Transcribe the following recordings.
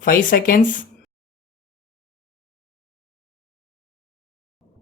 5 seconds.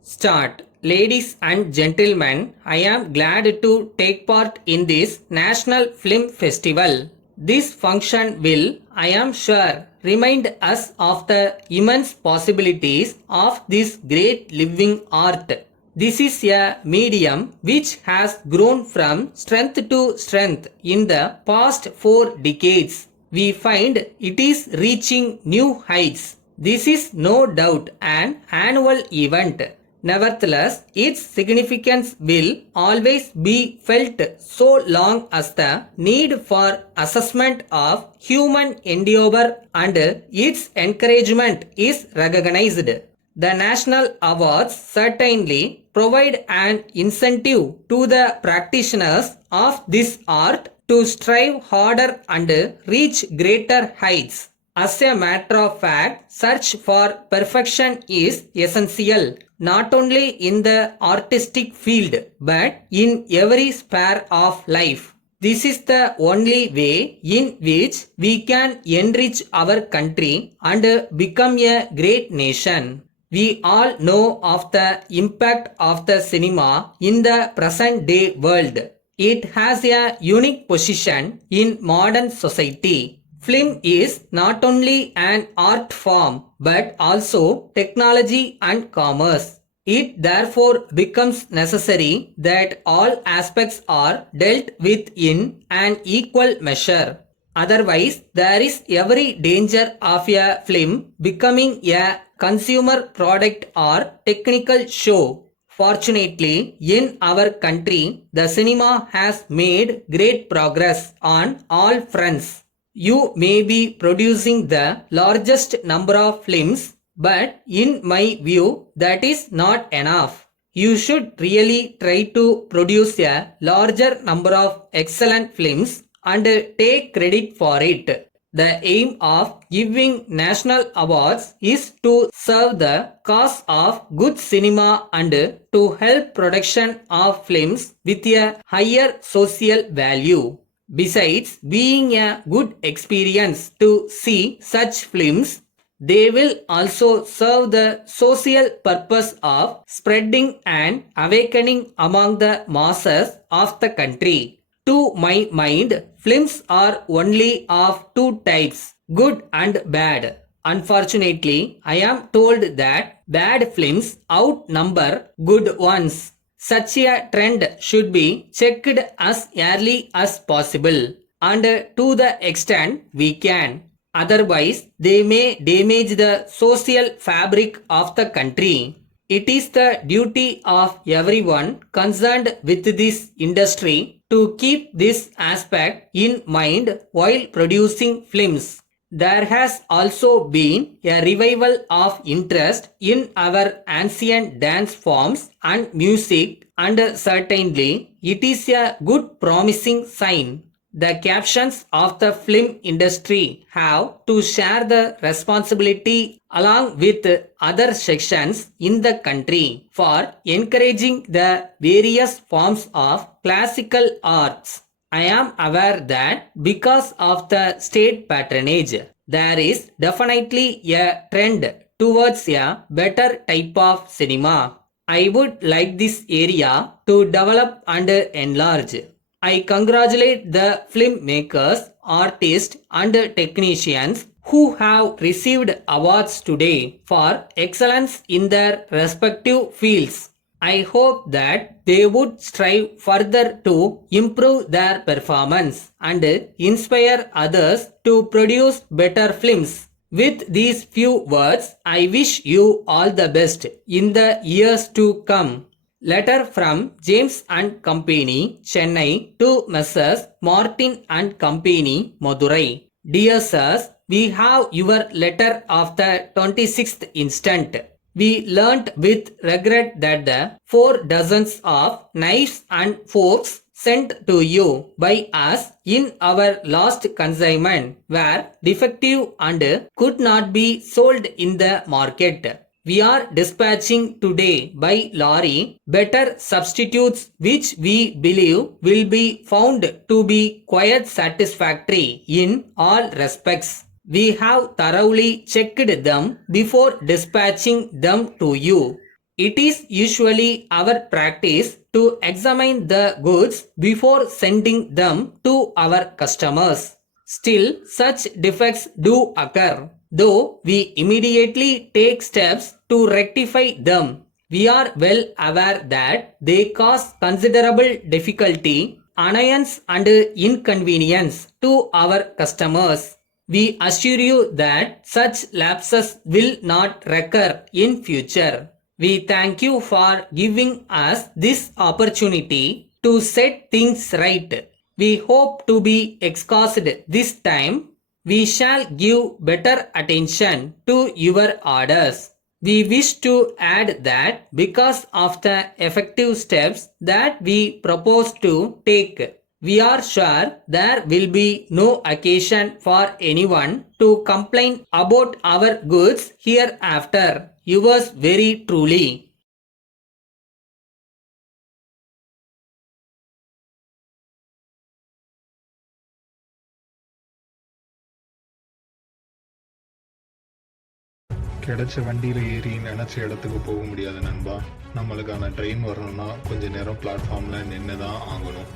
Start. Ladies and gentlemen, I am glad to take part in this National Film Festival. This function will, I am sure, remind us of the immense possibilities of this great living art. This is a medium which has grown from strength to strength in the past 4 decades. We find it is reaching new heights. This is no doubt an annual event. Nevertheless, its significance will always be felt so long as the need for assessment of human endeavor and its encouragement is recognized. The national awards certainly provide an incentive to the practitioners of this art to strive harder and reach greater heights. As a matter of fact, search for perfection is essential not only in the artistic field but in every sphere of life. This is the only way in which we can enrich our country and become a great nation. We all know of the impact of the cinema in the present day world. It has a unique position in modern society. Film is not only an art form but also technology and commerce. It therefore becomes necessary that all aspects are dealt with in an equal measure. Otherwise, there is every danger of a film becoming a consumer product or technical show. Fortunately, in our country, the cinema has made great progress on all fronts. You may be producing the largest number of films, but in my view, that is not enough. You should really try to produce a larger number of excellent films and take credit for it. The aim of giving national awards is to serve the cause of good cinema and to help production of films with a higher social value. Besides being a good experience to see such films, they will also serve the social purpose of spreading and awakening among the masses of the country. To my mind, films are only of two types, good and bad. Unfortunately, I am told that bad films outnumber good ones. Such a trend should be checked as early as possible and to the extent we can. Otherwise, they may damage the social fabric of the country. It is the duty of everyone concerned with this industry to keep this aspect in mind while producing films. There has also been a revival of interest in our ancient dance forms and music, and certainly it is a good promising sign. The captions of the film industry have to share the responsibility along with other sections in the country for encouraging the various forms of classical arts. I am aware that because of the state patronage, there is definitely a trend towards a better type of cinema. I would like this area to develop and enlarge. I congratulate the filmmakers, artists, and technicians who have received awards today for excellence in their respective fields. I hope that they would strive further to improve their performance and inspire others to produce better films. With these few words, I wish you all the best in the years to come. Letter from James and Company, Chennai to Messrs. Martin and Company, Madurai. Dear Sirs, we have your letter of the 26th instant. We learnt with regret that the 4 dozens of knives and forks sent to you by us in our last consignment were defective and could not be sold in the market. We are dispatching today by lorry better substitutes which we believe will be found to be quite satisfactory in all respects. We have thoroughly checked them before dispatching them to you. It is usually our practice to examine the goods before sending them to our customers. Still, such defects do occur, though we immediately take steps to rectify them. We are well aware that they cause considerable difficulty, annoyance, and inconvenience to our customers. We assure you that such lapses will not recur in future. We thank you for giving us this opportunity to set things right. We hope to be excused this time. We shall give better attention to your orders. We wish to add that because of the effective steps that we propose to take, we are sure there will be no occasion for anyone to complain about our goods hereafter. Yours very truly. கிடைச்ச வண்டியில் ஏறி நினச்ச இடத்துக்கு போக முடியாது நண்பா. நம்மளுக்கான train வரணும்னா கொஞ்ச நேரம் பிளாட்ஃபார்மில் நின்று தான் ஆகணும்.